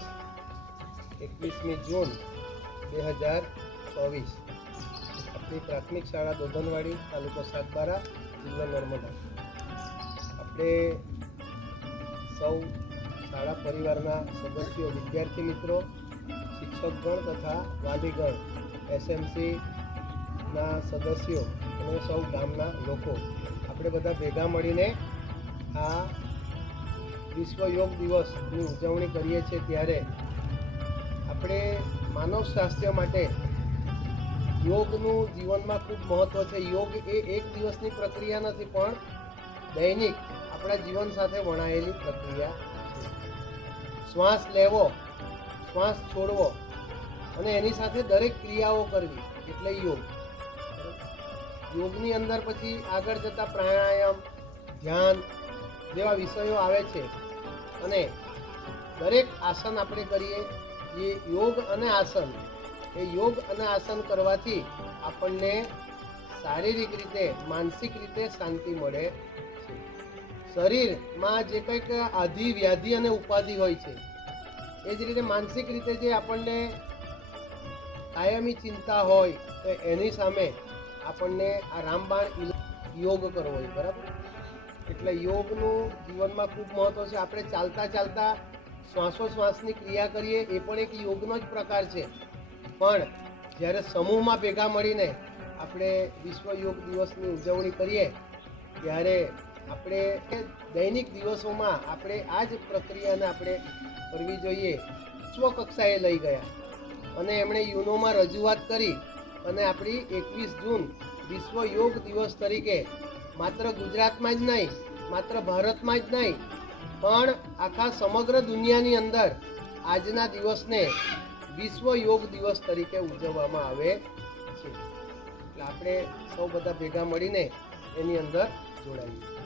દિવસ 21મી જૂન 2024 આપણી પ્રાથમિક શાળા દોધનવાડી, તાલુકો સાગબારા, જિલ્લો નર્મદા. આપણે સૌ શાળા પરિવારના સદસ્યો, વિદ્યાર્થી મિત્રો, શિક્ષકગણ તથા વાલીગણ, SMCના સદસ્યો અને સૌ ગામના લોકો આપણે બધા ભેગા મળીને આ વિશ્વ યોગ દિવસની ઉજવણી કરીએ છીએ. ત્યારે આપણે માનવ સ્વાસ્થ્ય માટે યોગનું જીવનમાં ખૂબ મહત્ત્વ છે. યોગ એ એક દિવસની પ્રક્રિયા નથી, પણ દૈનિક આપણા જીવન સાથે વણાયેલી પ્રક્રિયા છે. શ્વાસ લેવો, શ્વાસ છોડવો અને એની સાથે દરેક ક્રિયાઓ કરવી એટલે યોગ. યોગની અંદર પછી આગળ જતા પ્રાણાયામ, ધ્યાન જેવા વિષયો આવે છે અને દરેક આસન આપણે કરીએ. એ યોગ અને આસન, એ યોગ અને આસન કરવાથી આપણને શારીરિક રીતે, માનસિક રીતે શાંતિ મળે છે. શરીરમાં જે કંઈક આધિ, વ્યાધિ અને ઉપાધિ હોય છે, એ જ રીતે માનસિક રીતે જે આપણને કાયમી ચિંતા હોય તો એની સામે આપણને આ રામબાણ યોગ કરવો હોય, બરાબર? એટલે યોગનું જીવનમાં ખૂબ મહત્ત્વ છે. આપણે ચાલતા ચાલતા શ્વાસોશ્વાસની ક્રિયા કરીએ એ પણ એક યોગનો જ પ્રકાર છે. પણ જ્યારે સમૂહમાં ભેગા મળીને આપણે વિશ્વ યોગ દિવસની ઉજવણી કરીએ ત્યારે આપણે દૈનિક દિવસોમાં આપણે આ જ પ્રક્રિયાને આપણે કરવી જોઈએ. વિશ્વ કક્ષાએ લઈ ગયા અને એમણે યુનોમાં રજૂઆત કરી અને આપણી 21 જૂન વિશ્વ યોગ દિવસ તરીકે માત્ર ગુજરાતમાં જ નહીં, માત્ર ભારતમાં જ નહીં, પણ આખા સમગ્ર દુનિયાની અંદર આજના દિવસને વિશ્વ યોગ દિવસ તરીકે ઉજવવામાં આવે છે. એટલે આપણે સૌ બધા ભેગા મળીને એની અંદર જોડાઈએ.